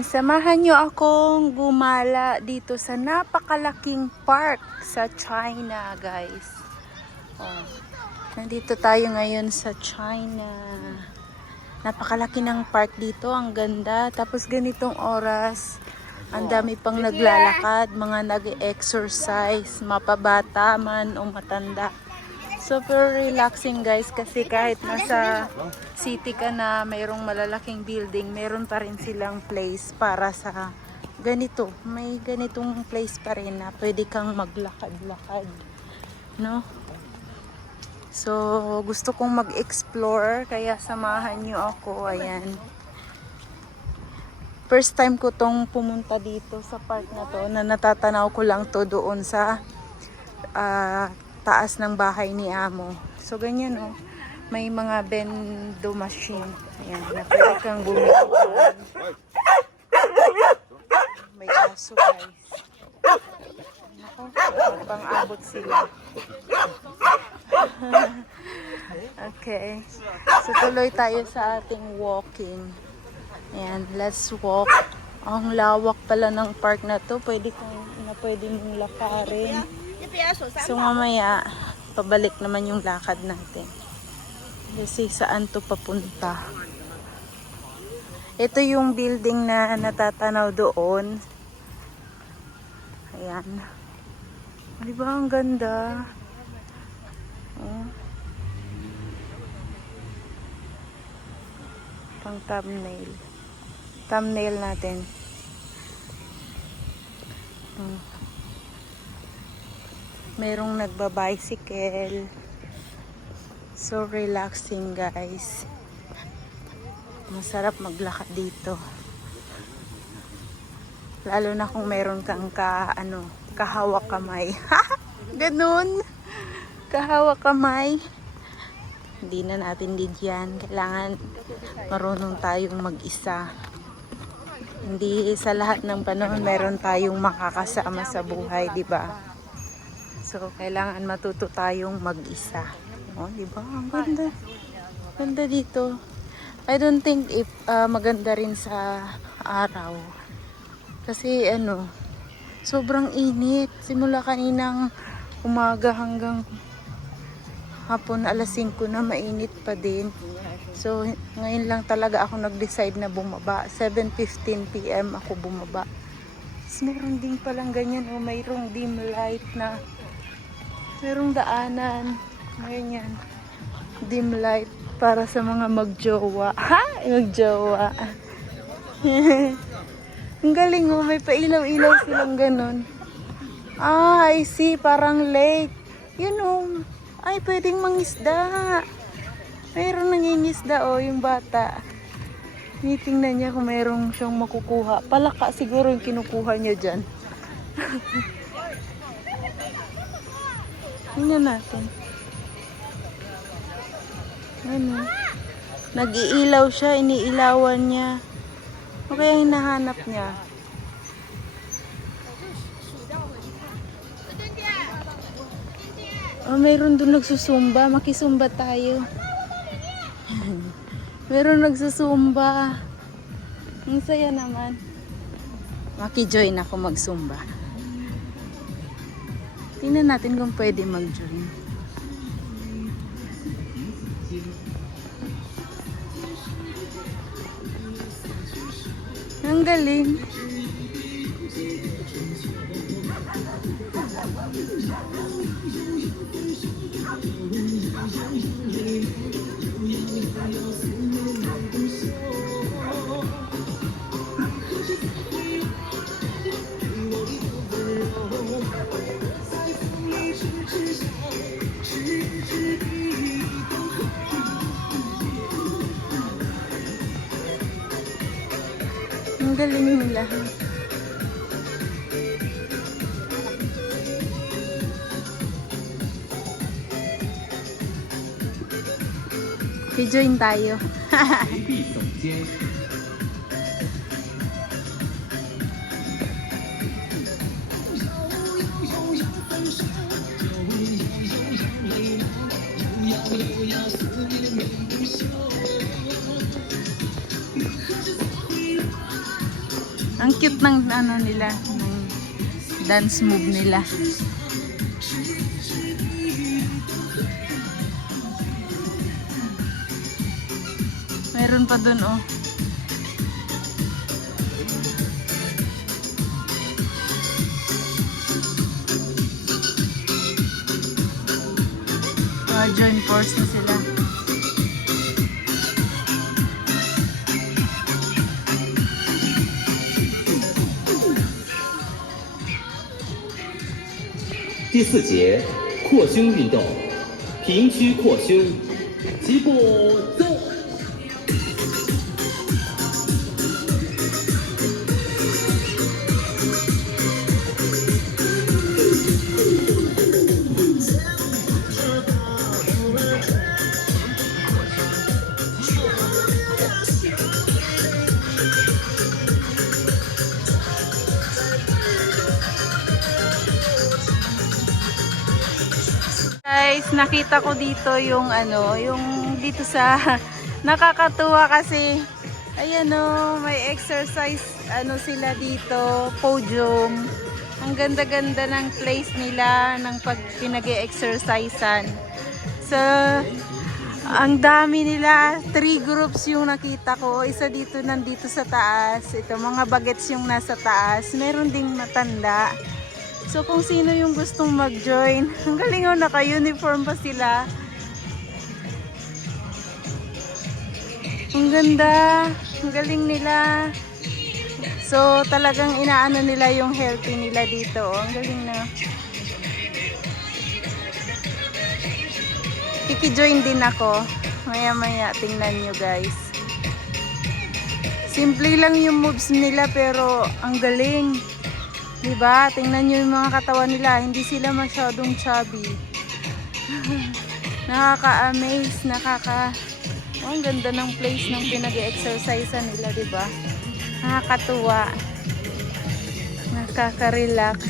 Samahan nyo akong gumala dito sa napakalaking park sa China, guys. Oh, nandito tayo ngayon sa China. Napakalaki ng park dito, ang ganda. Tapos ganitong oras, ang dami pang naglalakad, mga nag-exercise, mapabata man o matanda. Super relaxing, guys, kasi kahit nasa city ka na mayroong malalaking building, meron pa rin silang place para sa ganito. May ganitong place pa rin na pwede kang maglakad-lakad, no? So, gusto kong mag-explore, kaya samahan nyo ako. Ayan. First time ko tong pumunta dito sa park na to, na natatanaw ko lang to doon sa taas ng bahay ni Amo. So, ganyan, oh. May mga bendo machine. Ayan, na pwede kang bumili. May aso, guys. Ako, pang-abot sila. Okay. So, tuloy tayo sa ating walking. Ayan, let's walk. Ang lawak pala ng park na to. Pwede mong lakarin. So, mamaya, pabalik naman yung lakad natin. Kasi saan to papunta? Ito yung building na natatanaw doon. Ayan. Di ba ang ganda? Oh. Pang thumbnail. Thumbnail natin. Merong nagba-bicycle. So relaxing, guys. Masarap maglakad dito. Lalo na kung meron kang kahawak kamay. Ganun. Kahawak kamay. Hindi na natin digyan. Kailangan marunong tayong mag-isa. Hindi sa lahat ng panahon meron tayong makakasama sa buhay, di ba? So, kailangan matuto tayong mag-isa. Oh, di ba? Ang ganda. Ganda dito. I don't think if maganda rin sa araw. Kasi sobrang init. Simula kaninang umaga hanggang hapon, alas 5 na, mainit pa din. So, ngayon lang talaga ako nag-decide na bumaba. 7:15 PM ako bumaba. Tapos meron din palang ganyan, mayroong dim light na merong daanan. Ngayon yan. Dim light para sa mga magjowa. Ha? Magjowa. Ang galing, may pailaw-ilaw silang ganun. Ah, I see. Parang lake. Ay, pwedeng mangisda. Mayroong nangingisda, yung bata. Tingnan niya kung mayroong siyang makukuha. Palaka siguro yung kinukuha niya dyan. Tingnan natin. Nag-iilaw siya, iniilawan niya. O kaya hinahanap niya? Mayroon doon nagsusumba. Makisumba tayo. Mayroon nagsusumba. Ang saya naman. Maki-join ako magsumba. Tingnan natin kung pwede mag-join. Ang galing. Ang galing nila. I-join tayo. Ang cute ng ano nila, ng dance move nila. Meron pa dun, oh. Join force na sila.第四节扩胸运动，平屈扩胸，齐步走。Guys, nakita ko dito yung ano, yung dito sa nakakatuwa kasi ayan oh, may exercise ano sila dito, podium. Ang ganda-ganda ng place nila ng pag pinag-e-exercisean. So, ang dami nila, 3 groups yung nakita ko. Isa dito nandito sa taas. Ito, mga bagets yung nasa taas. Meron ding matanda. So kung sino yung gustong mag-join, ang galing oh, naka-uniform pa sila. Ang ganda, ang galing nila. So talagang inaano nila yung healthy nila dito. Oh. Ang galing na. Kiki-join din ako. Maya-maya, tingnan nyo guys. Simple lang yung moves nila pero ang galing. Diba? Tingnan nyo yung mga katawan nila. Hindi sila masyadong chubby. Nakaka-amaze. Oh, ang ganda ng place ng pinag-e-exercisean nila, diba? Nakakatuwa. Nakaka-relax.